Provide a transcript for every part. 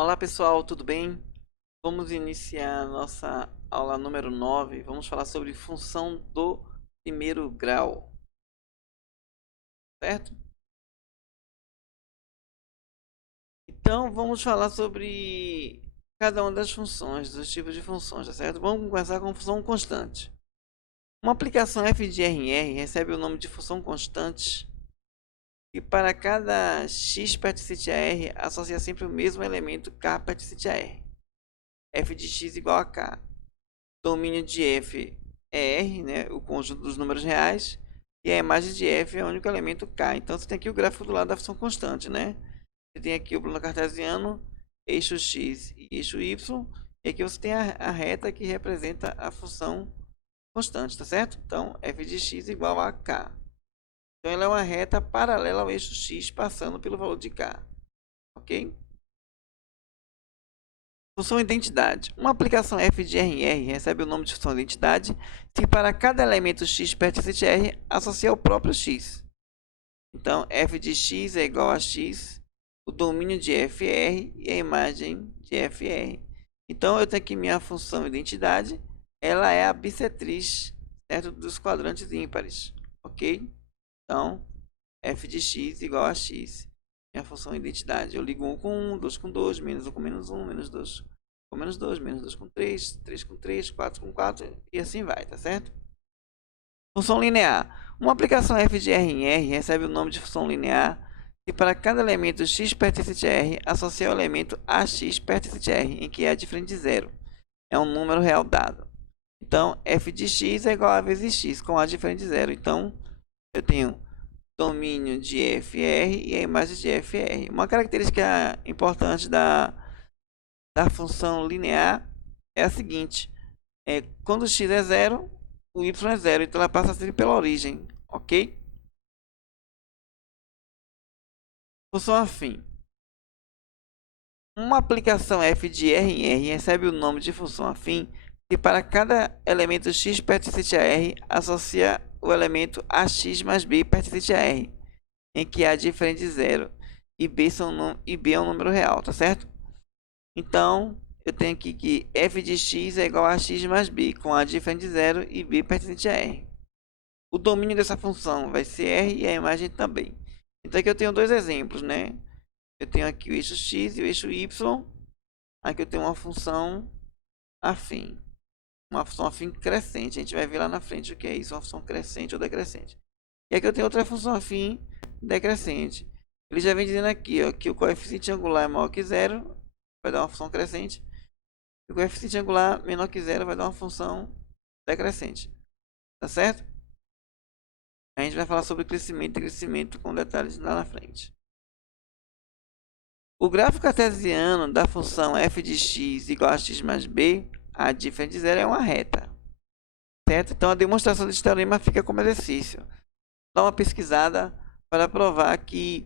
Olá pessoal, tudo bem? Vamos iniciar nossa aula número 9. Vamos falar sobre função do primeiro grau, certo? Então vamos falar sobre cada uma das funções, dos tipos de funções, tá certo? Vamos começar com função constante. Uma aplicação f de RR recebe o nome de função constante e para cada x pertencente a R associa sempre o mesmo elemento k pertencente a R. F de x igual a k. Domínio de f é R, né, o conjunto dos números reais, e a imagem de f é o único elemento k. Então você tem aqui o gráfico do lado da função constante, né? Você tem aqui o plano cartesiano, eixo x e eixo y, e aqui você tem a reta que representa a função constante, tá certo? Então f de x igual a k. Então ela é uma reta paralela ao eixo x passando pelo valor de k, ok? Função identidade. Uma aplicação f de RR recebe o nome de função identidade se para cada elemento x pertencente a R associa o próprio x. Então, f de x é igual a x, o domínio de fr e a imagem de fr. Então, eu tenho aqui minha função identidade, ela é a bissetriz, certo, dos quadrantes ímpares, ok? Então, f de x igual a x, minha função identidade. Eu ligo 1 com 1, 2 com 2, menos 1 com menos 1, menos 2 com menos 2, menos 2 com 3, 3 com 3, 4 com 4 e assim vai, tá certo? Função linear. Uma aplicação f de R em R recebe o nome de função linear e para cada elemento x pertencente a R associa o elemento ax pertencente a R, em que é diferente de zero. É um número real dado. Então, f de x é igual a vezes x, com a diferente de zero. Então, eu tenho domínio de fr e a imagem de fr. Uma característica importante da função linear é a seguinte: quando x é zero, o y é zero, então ela passa a ser pela origem, ok? Função afim. Uma aplicação f de R em R recebe o nome de função afim e para cada elemento x pertencente a R associa o elemento ax mais b pertencente a R, em que A é diferente de zero e B é um número real, tá certo? Então, eu tenho aqui que f de x é igual a x mais b, com A diferente de zero e B pertencente a R. O domínio dessa função vai ser R e a imagem também. Então, aqui eu tenho dois exemplos, né? Eu tenho aqui o eixo x e o eixo y. Aqui eu tenho uma função afim. Uma função afim crescente. A gente vai ver lá na frente o que é isso, uma função crescente ou decrescente. E aqui eu tenho outra função afim decrescente. Ele já vem dizendo aqui, ó, que o coeficiente angular é maior que zero, vai dar uma função crescente. E o coeficiente angular menor que zero vai dar uma função decrescente. Tá certo? A gente vai falar sobre crescimento e crescimento com detalhes lá na frente. O gráfico cartesiano da função f de x igual a x mais b, a diferente de zero é uma reta. Certo? Então a demonstração desse teorema fica como exercício. Dá uma pesquisada para provar que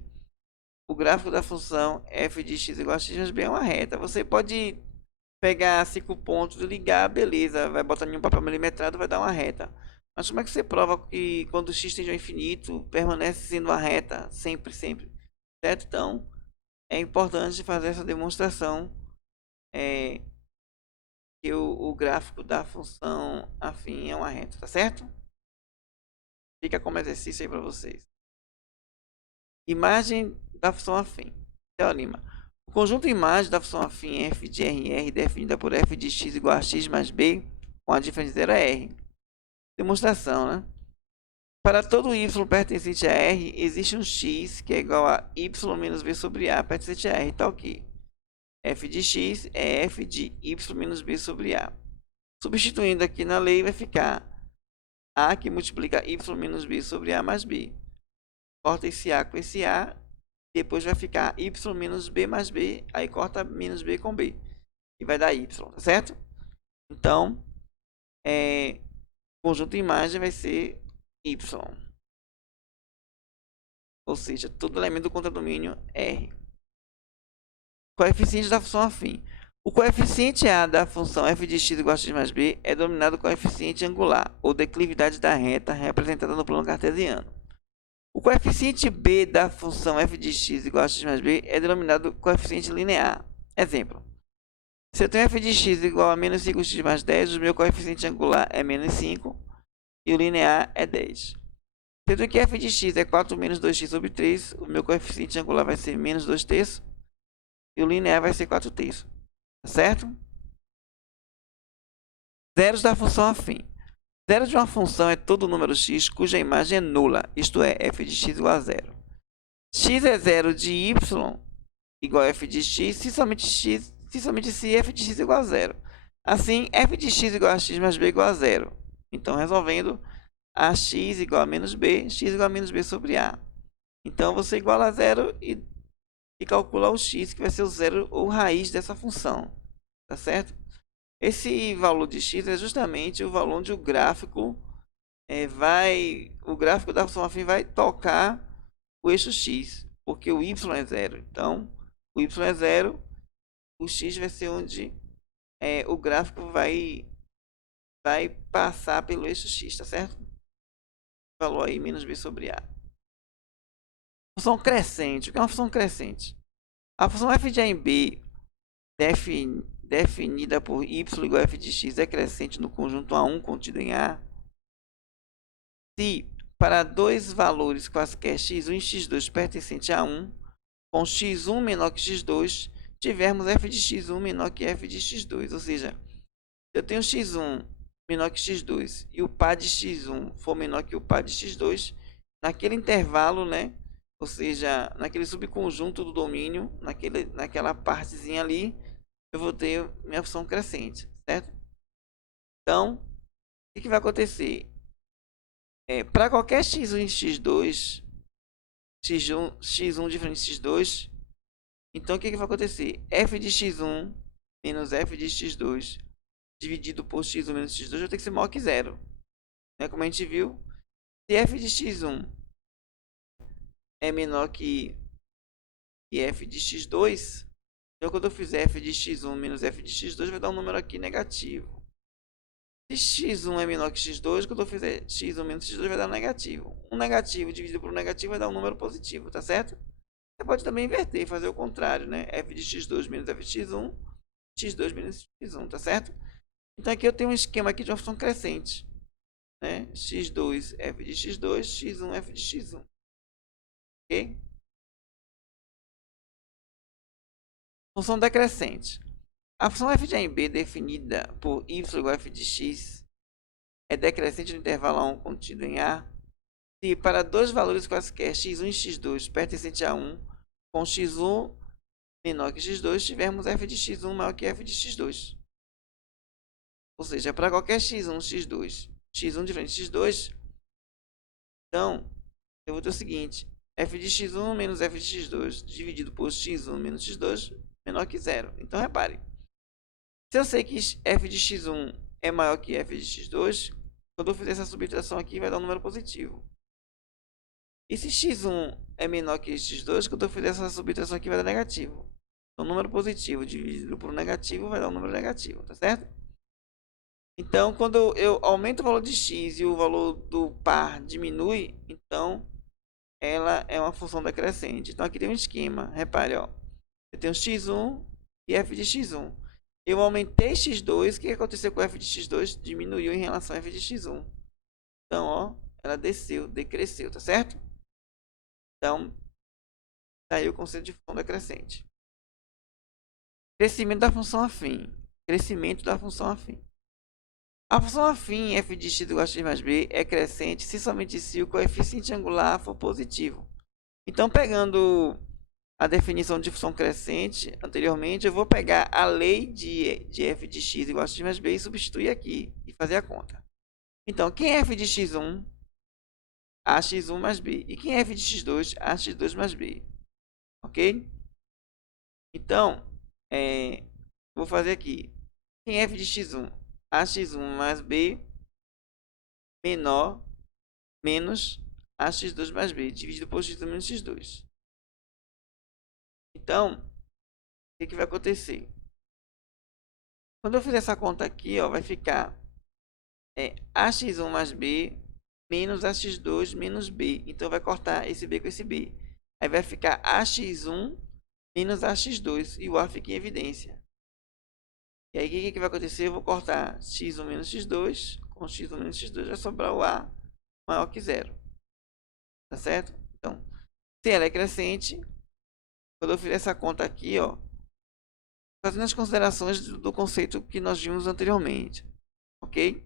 o gráfico da função f de x igual a x mais b é uma reta. Você pode pegar 5 pontos e ligar, beleza, vai botar em um papel milimetrado, vai dar uma reta. Mas como é que você prova que quando x tende ao infinito, permanece sendo uma reta, sempre, sempre? Certo? Então, é importante fazer essa demonstração, que o gráfico da função afim é uma reta, tá certo? Fica como exercício aí para vocês. Imagem da função afim. Teorema. O conjunto imagem da função afim f de R em R definida por f de x igual a x mais b, com a diferença de 0 a R. Demonstração, né? Para todo y pertencente a R, existe um x que é igual a y menos b sobre a pertencente a R, tal que f de x é f de y menos b sobre a. Substituindo aqui na lei, vai ficar a que multiplica y menos b sobre a mais b. Corta esse a com esse a, depois vai ficar y menos b mais b, aí corta menos b com b, e vai dar y, tá certo? Então, conjunto imagem vai ser y, ou seja, todo elemento do contradomínio R. Coeficiente da função afim. O coeficiente A da função f de x igual a x mais b é denominado coeficiente angular, ou declividade da reta, representada no plano cartesiano. O coeficiente b da função f de x igual a x mais b é denominado coeficiente linear. Exemplo. Se eu tenho f de x igual a menos 5x mais 10, o meu coeficiente angular é menos 5 e o linear é 10. Se eu tenho que f de x é 4 menos 2x sobre 3, o meu coeficiente angular vai ser menos 2 terços e o linear vai ser 4 terços. Tá certo? Zeros da função afim. Zero de uma função é todo número x cuja imagem é nula, isto é, f de x igual a zero. X é zero de y igual a f de x se somente se f de x igual a zero. Assim, f de x igual a x mais b igual a zero. Então, resolvendo, ax igual a menos b, x igual a menos b sobre a. Então, você iguala a zero e calcula o x, que vai ser o zero ou raiz dessa função. Tá certo? Esse valor de x é justamente o valor onde o gráfico o gráfico da função afim vai tocar o eixo x, porque o y é zero. Então, o y é zero, o x vai ser onde o gráfico vai passar pelo eixo x, tá certo? Valor aí menos b sobre a. Função crescente. O que é uma função crescente? A função f de a em b definida por y igual a f de x é crescente no conjunto A1 contido em A se para dois valores quaisquer x1 e x2 pertencente a 1, com x1 menor que x2, tivermos f de x1 menor que f de x2. Ou seja, se eu tenho x1 menor que x2 e o par de x1 for menor que o par de x2, naquele intervalo, né? Ou seja, naquele subconjunto do domínio, naquela partezinha ali, eu vou ter minha função crescente, certo? Então, o que vai acontecer? Para qualquer x1 e x2, x1 diferente de x2, então o que vai acontecer? F de x1 menos f de x2 dividido por x1 menos x2 vai ter que ser maior que zero. Né? Como a gente viu, se f de x1 é menor que f de x2, então quando eu fizer f de x1 menos f de x2 vai dar um número aqui negativo. Se x1 é menor que x2, quando eu fizer x1 menos x2 vai dar um negativo. Um negativo dividido por um negativo vai dar um número positivo, tá certo? Você pode também inverter, fazer o contrário, né? F de x2 menos f de x1, x2 menos x1, tá certo? Então aqui eu tenho um esquema aqui de uma função crescente, né? x2 f de x2, x1 f de x1. Ok? Função decrescente. A função f de a em b definida por y igual a f de x é decrescente no intervalo A1 contido em A se para dois valores quaisquer x1 e x2 pertencente a 1, com x1 menor que x2, tivermos f de x1 maior que f de x2. Ou seja, para qualquer x1, x2, x1 diferente de x2, então eu vou ter o seguinte: f de x1 menos f de x2 dividido por x1 menos x2 menor que zero. Então repare, se eu sei que f de x1 é maior que f de x2, quando eu fizer essa subtração aqui vai dar um número positivo. E se x1 é menor que x2, quando eu fizer essa subtração aqui vai dar negativo. Então, número positivo dividido por um negativo vai dar um número negativo, tá certo? Então, quando eu aumento o valor de x e o valor do par diminui, então ela é uma função decrescente. Então, aqui tem um esquema. Repare, ó. Eu tenho x1 e f de x1. Eu aumentei x2, o que aconteceu com f de x2? Diminuiu em relação a f de x1. Então, ó, ela desceu, decresceu, tá certo? Então, daí o conceito de função decrescente. Crescimento da função afim. Crescimento da função afim. A função afim f de x igual a x mais b é crescente se somente se o coeficiente angular for positivo. Então, pegando a definição de função crescente anteriormente, eu vou pegar a lei de f de x igual a x mais b e substituir aqui e fazer a conta. Então, quem é f de x1? ax1 mais b. E quem é f de x2? ax2 mais b. Ok? Então, vou fazer aqui. Quem é f de x1? ax1 mais b menor menos ax2 mais b, dividido por x1 menos x2. Então, o que vai acontecer? Quando eu fizer essa conta aqui, ó, vai ficar ax1 mais b menos ax2 menos b. Então, vai cortar esse b com esse b. Aí vai ficar ax1 menos AX2 e o A fica em evidência. E aí o que vai acontecer? Eu vou cortar x1 menos x2, com x1 menos x2 vai sobrar o A maior que zero. Tá certo? Então, se ela é crescente, quando eu fizer essa conta aqui, ó, fazendo as considerações do conceito que nós vimos anteriormente, ok?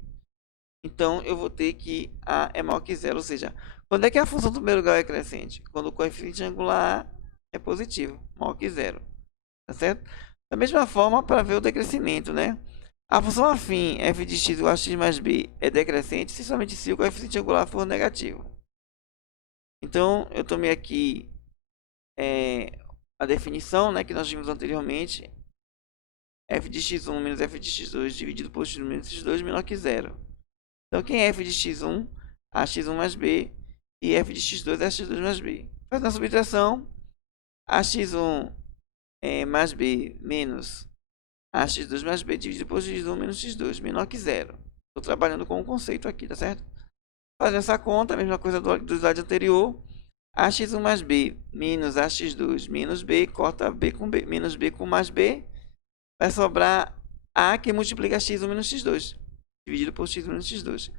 Então, eu vou ter que A é maior que zero, ou seja, quando é que a função do primeiro grau é crescente? Quando o coeficiente angular A é positivo, maior que zero, tá certo? Da mesma forma, para ver o decrescimento, né? A função afim f de x igual a x mais b é decrescente se somente se o coeficiente angular for negativo. Então, eu tomei aqui a definição, né, que nós vimos anteriormente. F de x1 menos f de x2 dividido por x1 menos x2 menor que zero. Então, quem é f de x1? Ax1 mais b. E f de x2 é x2 mais b. Fazendo a subtração, ax1 mais b menos ax2 mais b dividido por x1 menos x2 menor que zero. Estou trabalhando com o conceito aqui, tá certo? Fazendo essa conta, a mesma coisa do slide anterior. Ax1 mais b menos ax2 menos b, corta b com b, menos b com mais b. Vai sobrar a que multiplica x1 menos x2, dividido por x1 menos x2.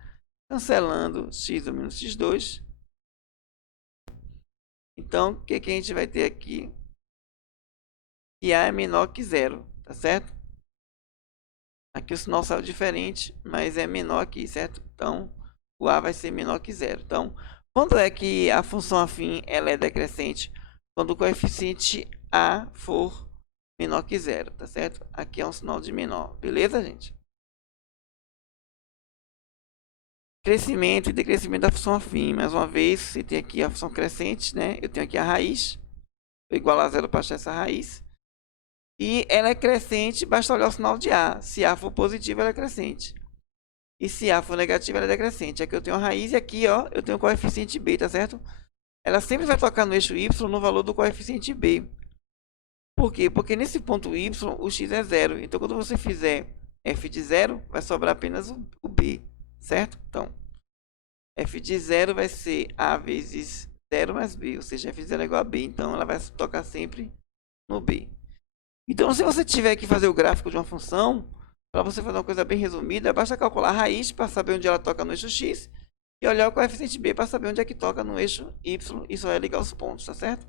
Cancelando x1 menos x2. Então, o que a gente vai ter aqui? Que A é menor que zero, tá certo? Aqui o sinal saiu diferente, mas é menor aqui, certo? Então, o A vai ser menor que zero. Então, quando é que a função afim ela é decrescente? Quando o coeficiente A for menor que zero, tá certo? Aqui é um sinal de menor, beleza, gente? Crescimento e decrescimento da função afim. Mais uma vez, você tem aqui a função crescente, né? Eu tenho aqui a raiz. Vou igualar a zero para achar essa raiz. E ela é crescente, basta olhar o sinal de A. Se A for positivo, ela é crescente. E se A for negativo, ela é decrescente. Aqui eu tenho a raiz e aqui, ó, eu tenho o coeficiente B, tá certo? Ela sempre vai tocar no eixo Y no valor do coeficiente B. Por quê? Porque nesse ponto Y, o x é zero. Então, quando você fizer f de zero, vai sobrar apenas o B, certo? Então, f de zero vai ser A vezes 0 mais B, ou seja, f de zero é igual a B. Então, ela vai tocar sempre no B. Então, se você tiver que fazer o gráfico de uma função, para você fazer uma coisa bem resumida, basta calcular a raiz para saber onde ela toca no eixo x e olhar o coeficiente b para saber onde é que toca no eixo y e só é ligar os pontos, tá certo?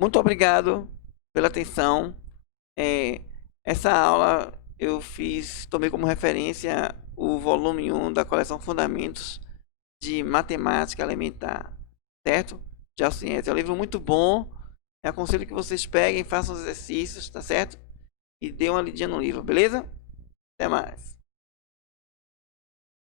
Muito obrigado pela atenção. Essa aula eu tomei como referência o volume 1 da coleção Fundamentos de Matemática Elementar, certo? De Alciência. É um livro muito bom. Eu aconselho que vocês peguem, façam os exercícios, tá certo? E dê uma lidinha no livro, beleza? Até mais.